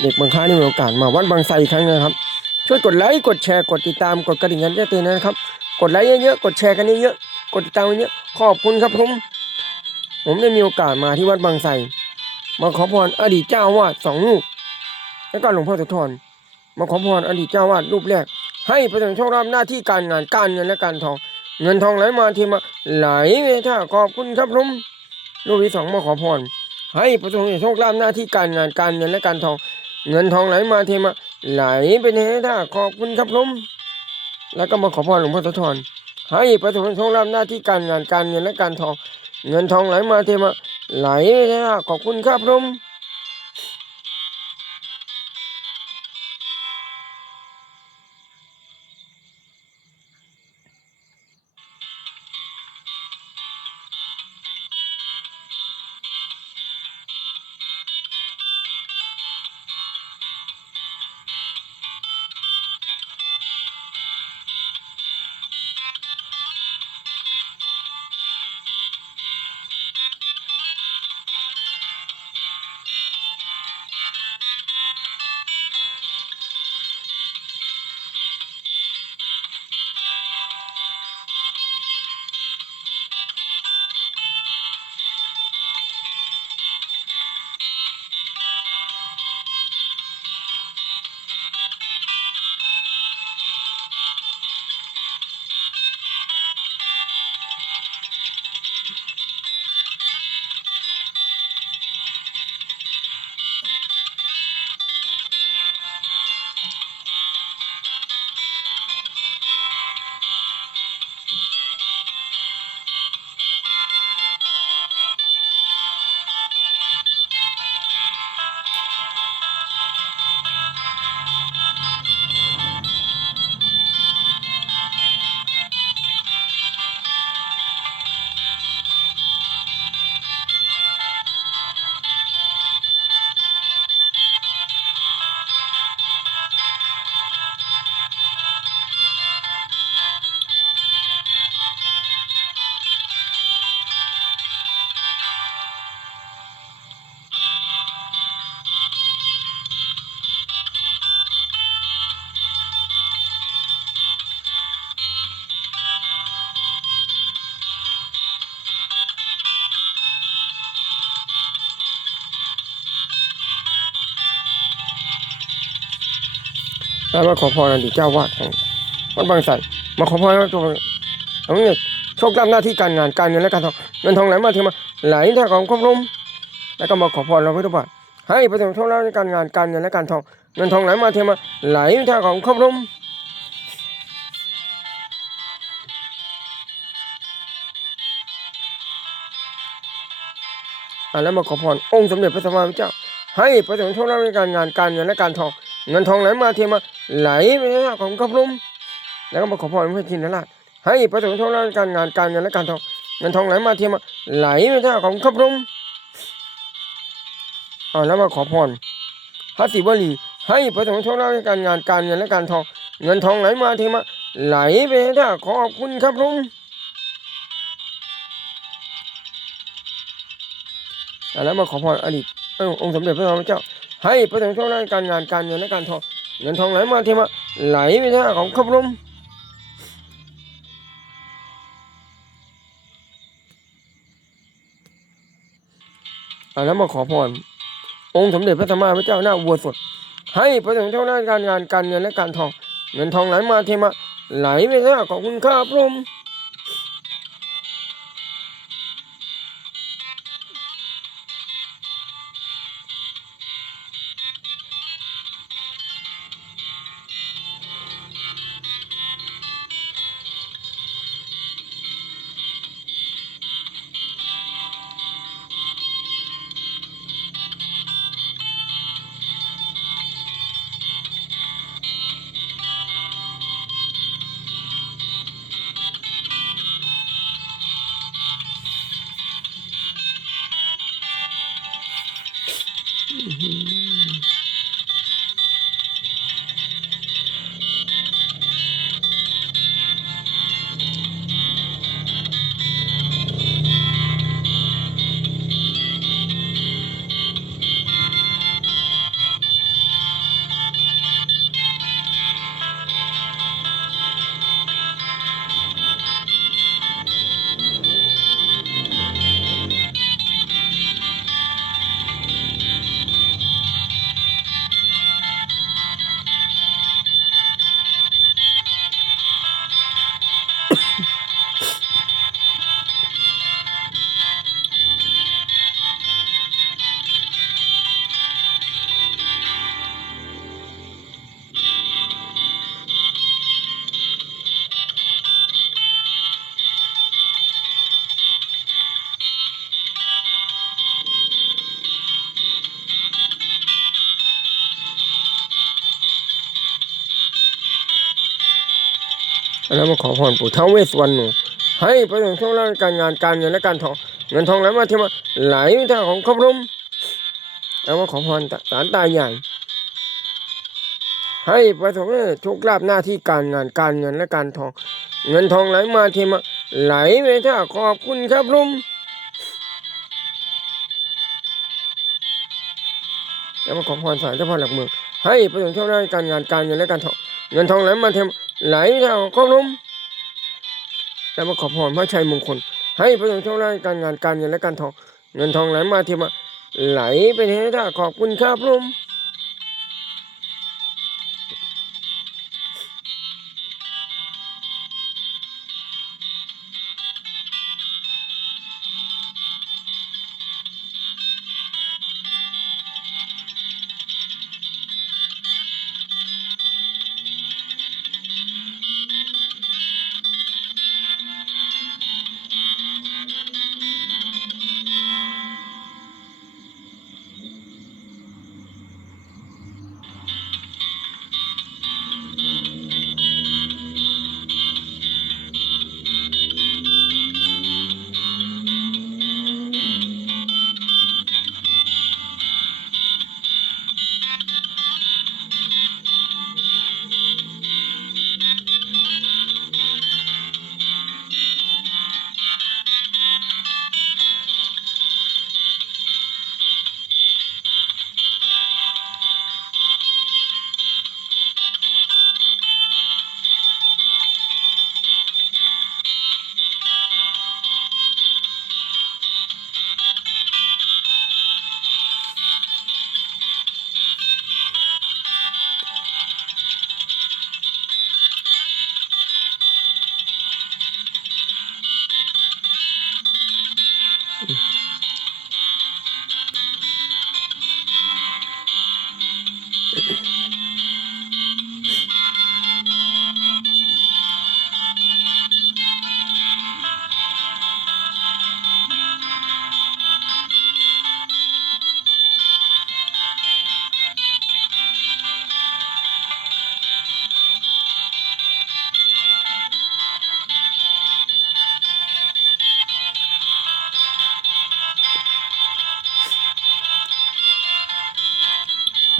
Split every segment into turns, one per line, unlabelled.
เด็กบางค้านี่มีโอกาสมาวัดบางไทรอีกครั้งนะครับ ช่วยกดไลค์กดแชร์กดติดตามกดกระดิ่งกันแจ้งเตือนนะครับ กดไลค์เยอะๆกดแชร์กันเยอะๆกดติดตามเยอะๆขอบคุณครับผมผมได้มีโอกาสมาที่วัดบางไทรมาขอพรอดีตเจ้าวาสสองรูปแล้วก็หลวงพ่อโสธรมาขอพรอดีตเจ้าวาสรูปแรก ให้ประสบโชคลาภหน้าที่การงานการเงินและการทอง เงินทองไหลมาเทีมาไหลเวท่าขอบคุณครับผมรูปที่สองมาขอพรให้ประสบโชคลาภหน้าที่การงานการเงินและการทอง เงินทองไหลมาเทมา ไหลไปเทท่าขอบคุณครับผมแล้วก็มาขอพรหลวงพ่อสะทอนให้ประสบโชคลาภหน้าที่การงานการเงินและการทอง เงินทองไหลมาเทมา ไหลไปเทท่าขอบคุณครับผม แล้วมาขอพรอดีตเจ้าวาดของวัดบางไทรมาขอพรตัวของเนี่ยโชคลาภหน้าที่การงานการเงินและการทองเงินทองไหลมาเทมาไหลท่าของครบลมแล้วก็มาขอพรเราพุทธบาทให้ประสบโชคลาภในการงานการเงินและการทองเงินทองไหลมาเทมาไหลท่าของครบลมอ่าแล้วมาขอพรองค์สมเด็จพระสัมมาสัมพุทธเจ้าให้ประสบโชคลาภในการงานการเงินและการทอง เงินทองไหลมาเทมาไหลไปในท่าของครบลมแล้วก็มาขอพรพระชินราชให้ประสบโชคลาภในการงานการเงินและการทองเงินทองไหลมาเทมาไหลไปในท่าของครบลมอ่าแล้วมาขอพรพระศิวลีให้ประสบโชคลาภในการงานการเงินและการทอง เงินทองไหลมาเทมาไหลไปในท่าขอบคุณครับผมอ่าแล้วมาขอพรอดีตเอ้าองค์สมเด็จพระสัมมาสัมพุทธเจ้า ให้ประสบโชคลาภในการงานการเงินและการทองเงินทองไหลมาเทมาไหลไปท่าของครบลมอาแล้วมาขอพร องค์สมเด็จพระสัมมาสัมพุทธเจ้าหน้าวัวสด ให้ประสบโชคลาภในการงานการเงินและการทอง เงินทองไหลมาเทมาไหลไปท่าของคุณข้าพระองค์ ขอพรปู่ท้าวเวสสวรรณให้ประสบโชคลาภการงานการเงินและการทองเงินทองไหลมาเทมาไหลมาทางของครอบครัวแล้วมาขอพรศาลตายใหญ่ให้ประสบโชคลาภหน้าที่การงานการเงินและการทอง เงินทองไหลมาเทมาไหลไปท่าขอบคุณครับลุงแล้วมาขอพรศาลเจ้าพ่อหลักเมืองให้ประสบโชคลาภการงานการเงินและการทอง เงินทองไหลมาเทมาไหลไปท่าของครอบครัว และมาขอพรพระชัยมงคล ให้ประสบโชคลาภการงานการเงินและการทอง เงินทองไหลมาเทมาไหลไปเทท่าขอบคุณครับลุง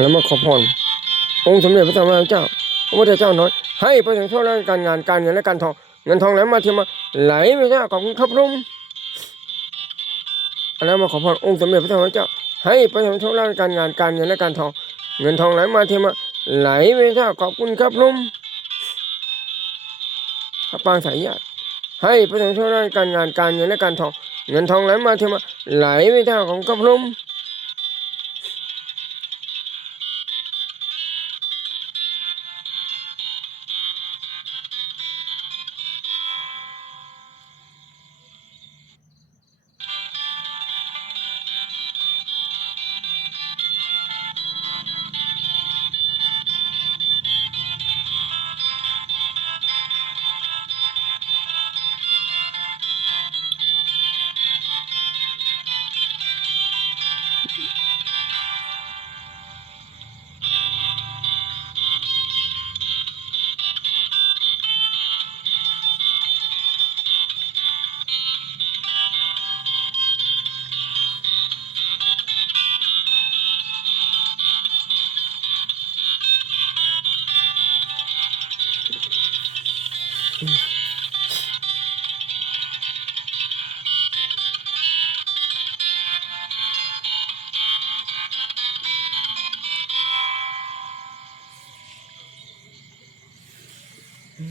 แล้วมาขอพรองค์สมเด็จพระสัมมาสัมพุทธเจ้าพระพุทธเจ้าน้อยให้ประสบโชคลาภการงานการเงินและการทองเงินทองไหลมาเทมาไหลไปท่าขอบคุณครับลุงแล้วมาขอพรองค์สมเด็จพระสัมมาสัมพุทธเจ้าให้ประสบโชคลาภการงานการเงินและการทอง เงินทองไหลมาเทมาไหลไปท่าขอบคุณครับลุงพระปางสายญาติให้ประสบโชคลาภการงานการเงินและการทอง เงินทองไหลมาเทมาไหลไปท่าของครับลุงเราพรองค์สม เด็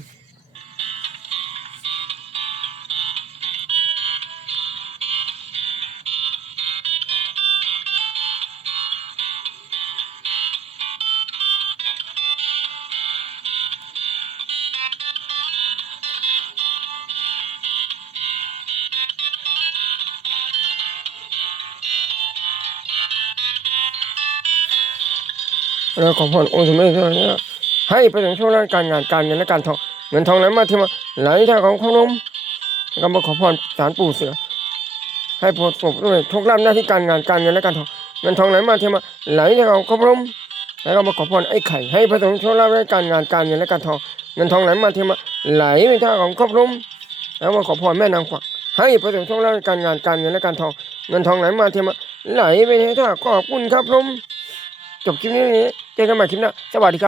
จพระสัมม ให้ประสบโชคลาภการงานการเงินและการทองเงินทองไหลมาเทมาไหลท่าของขนมแล้วก็มาขอพรศาลปู่เสือ ให้ประสบด้วยโชคลาภหน้าที่การงานการเงินและการทองเงินทองไหลมาเทมาไหลท่าของขนมแล้วก็มาขอพรไอ้ไข่ให้ประสบโชคลาภในการงานการเงินและการทองเงินทองไหลมาเทมาไหลไปท่าของครอบลุมแล้วว่าขอพรแม่นางกวักให้ประสบโชคลาภในการงานการเงินและการทองเงินทองไหลมาเทมาไหลไปท่าขอบคุณครับผมจบคลิปนี้เจอกันใหม่คลิปหน้าสวัสดีครับ